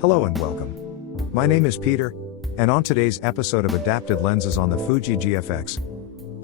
Hello and welcome. My name is Peter, and on today's episode of Adapted Lenses on the Fuji GFX,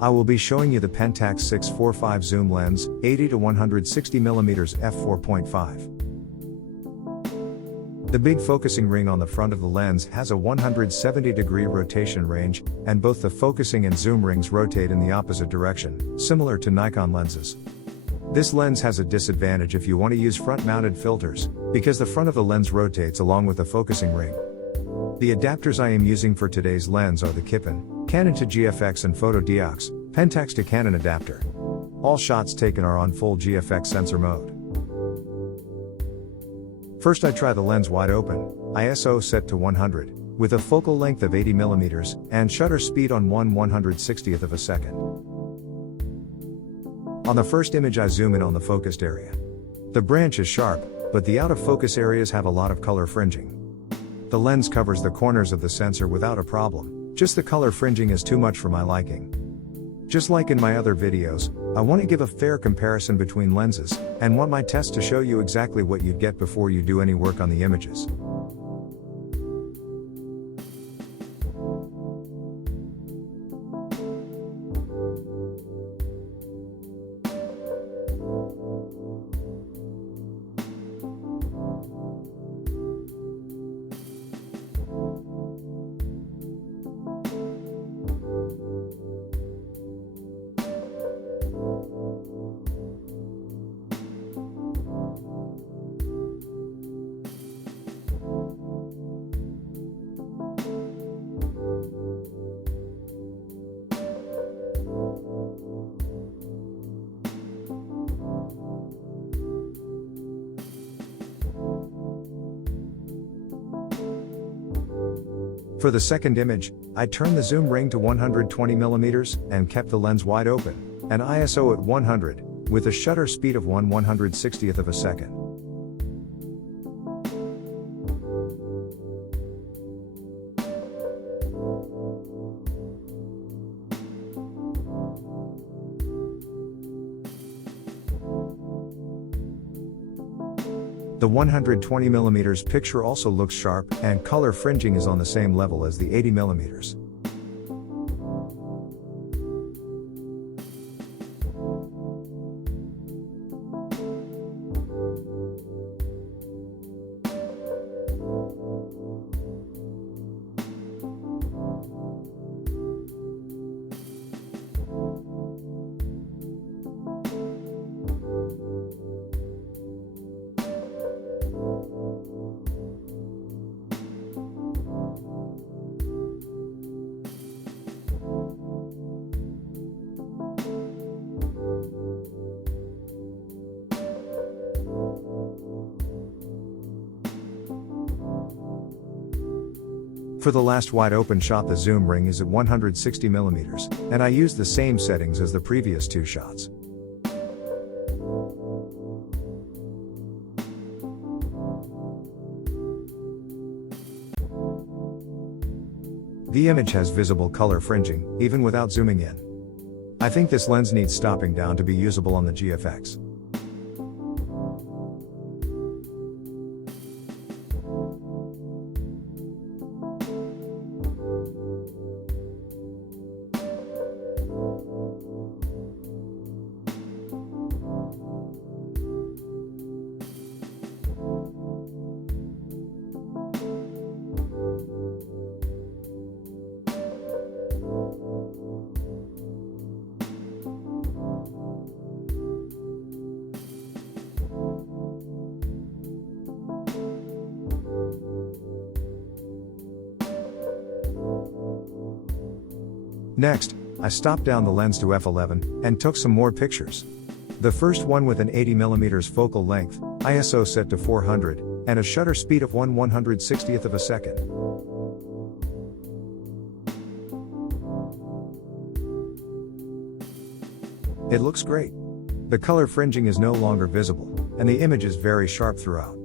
I will be showing you the Pentax 645 zoom lens, 80 to 160mm f4.5. The big focusing ring on the front of the lens has a 170-degree rotation range, and both the focusing and zoom rings rotate in the opposite direction, similar to Nikon lenses. This lens has a disadvantage if you want to use front-mounted filters, because the front of the lens rotates along with the focusing ring. The adapters I am using for today's lens are the Kipon, Canon to GFX and Fotodiox, Pentax to Canon adapter. All shots taken are on full GFX sensor mode. First I try the lens wide open, ISO set to 100, with a focal length of 80mm, and shutter speed on 1/160th of a second. On the first image I zoom in on the focused area. The branch is sharp, but the out of focus areas have a lot of color fringing. The lens covers the corners of the sensor without a problem, just the color fringing is too much for my liking. Just like in my other videos, I want to give a fair comparison between lenses, and want my test to show you exactly what you'd get before you do any work on the images. For the second image, I turned the zoom ring to 120mm, and kept the lens wide open, and ISO at 100, with a shutter speed of 1/160th of a second. The 120mm picture also looks sharp, and color fringing is on the same level as the 80mm. For the last wide open shot the zoom ring is at 160mm, and I used the same settings as the previous two shots. The image has visible color fringing, even without zooming in. I think this lens needs stopping down to be usable on the GFX. Next, I stopped down the lens to f11, and took some more pictures. The first one with an 80mm focal length, ISO set to 400, and a shutter speed of 1/160th of a second. It looks great. The color fringing is no longer visible, and the image is very sharp throughout.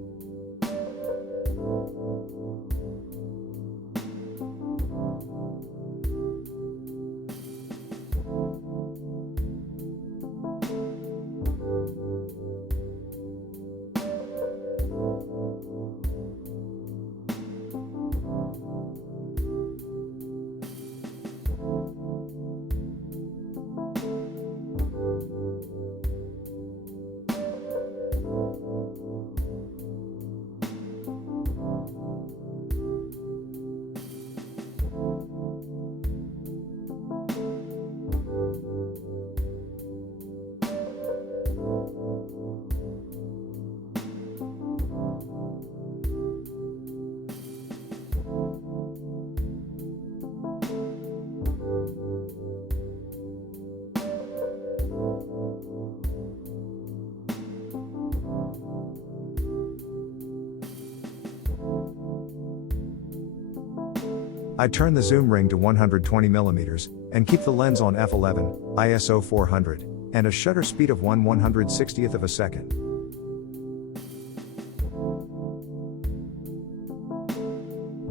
I turn the zoom ring to 120mm, and keep the lens on f11, ISO 400, and a shutter speed of 1/160th of a second.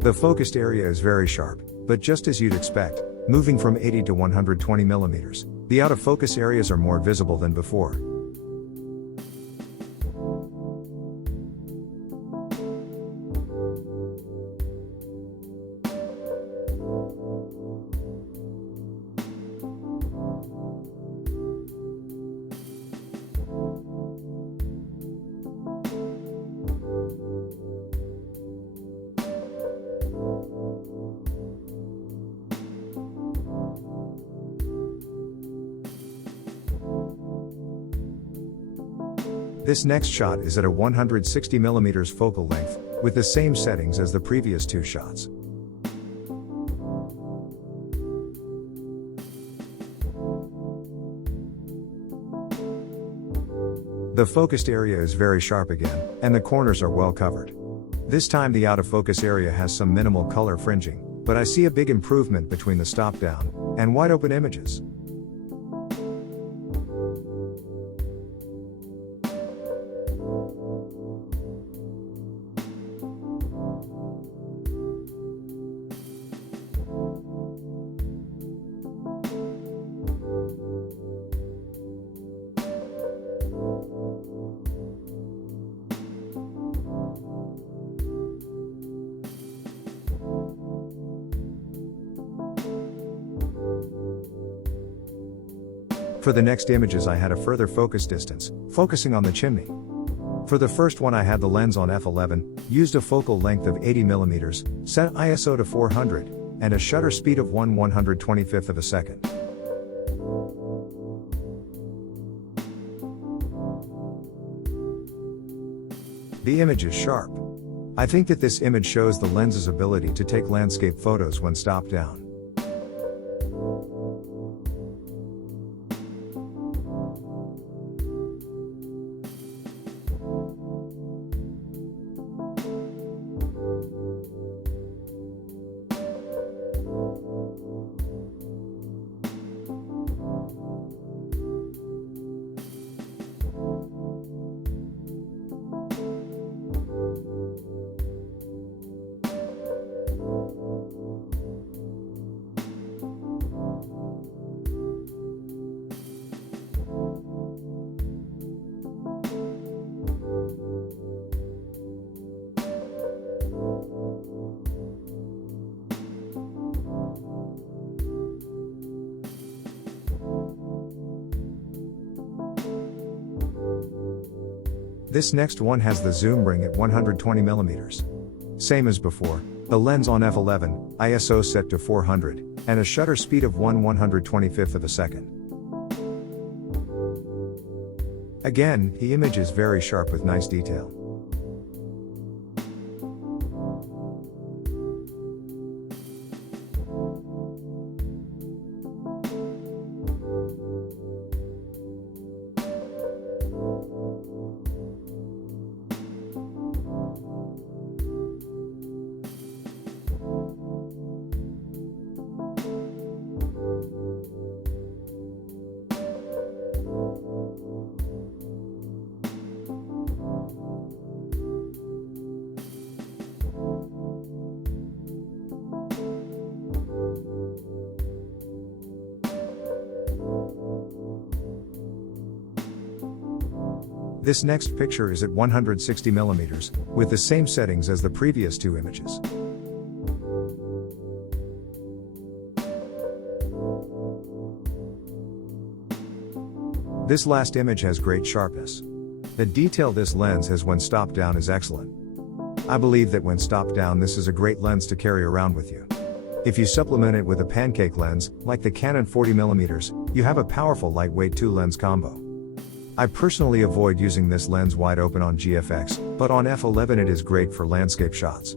The focused area is very sharp, but just as you'd expect, moving from 80 to 120mm, the out of focus areas are more visible than before. This next shot is at a 160mm focal length, with the same settings as the previous two shots. The focused area is very sharp again, and the corners are well covered. This time the out of focus area has some minimal color fringing, but I see a big improvement between the stop down and wide open images. For the next images I had a further focus distance, focusing on the chimney. For the first one I had the lens on f11, used a focal length of 80mm, set ISO to 400, and a shutter speed of 1/125th of a second. The image is sharp. I think that this image shows the lens's ability to take landscape photos when stopped down. This next one has the zoom ring at 120mm. Same as before, the lens on f11, ISO set to 400, and a shutter speed of 1/125th of a second. Again, the image is very sharp with nice detail. This next picture is at 160mm, with the same settings as the previous two images. This last image has great sharpness. The detail this lens has when stopped down is excellent. I believe that when stopped down this is a great lens to carry around with you. If you supplement it with a pancake lens, like the Canon 40mm, you have a powerful lightweight two-lens combo. I personally avoid using this lens wide open on GFX, but on f11 it is great for landscape shots.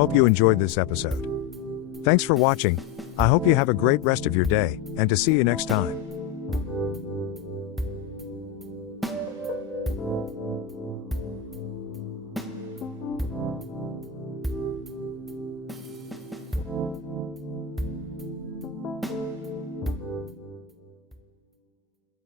Hope you enjoyed this episode. Thanks for watching. I hope you have a great rest of your day, and to see you next time.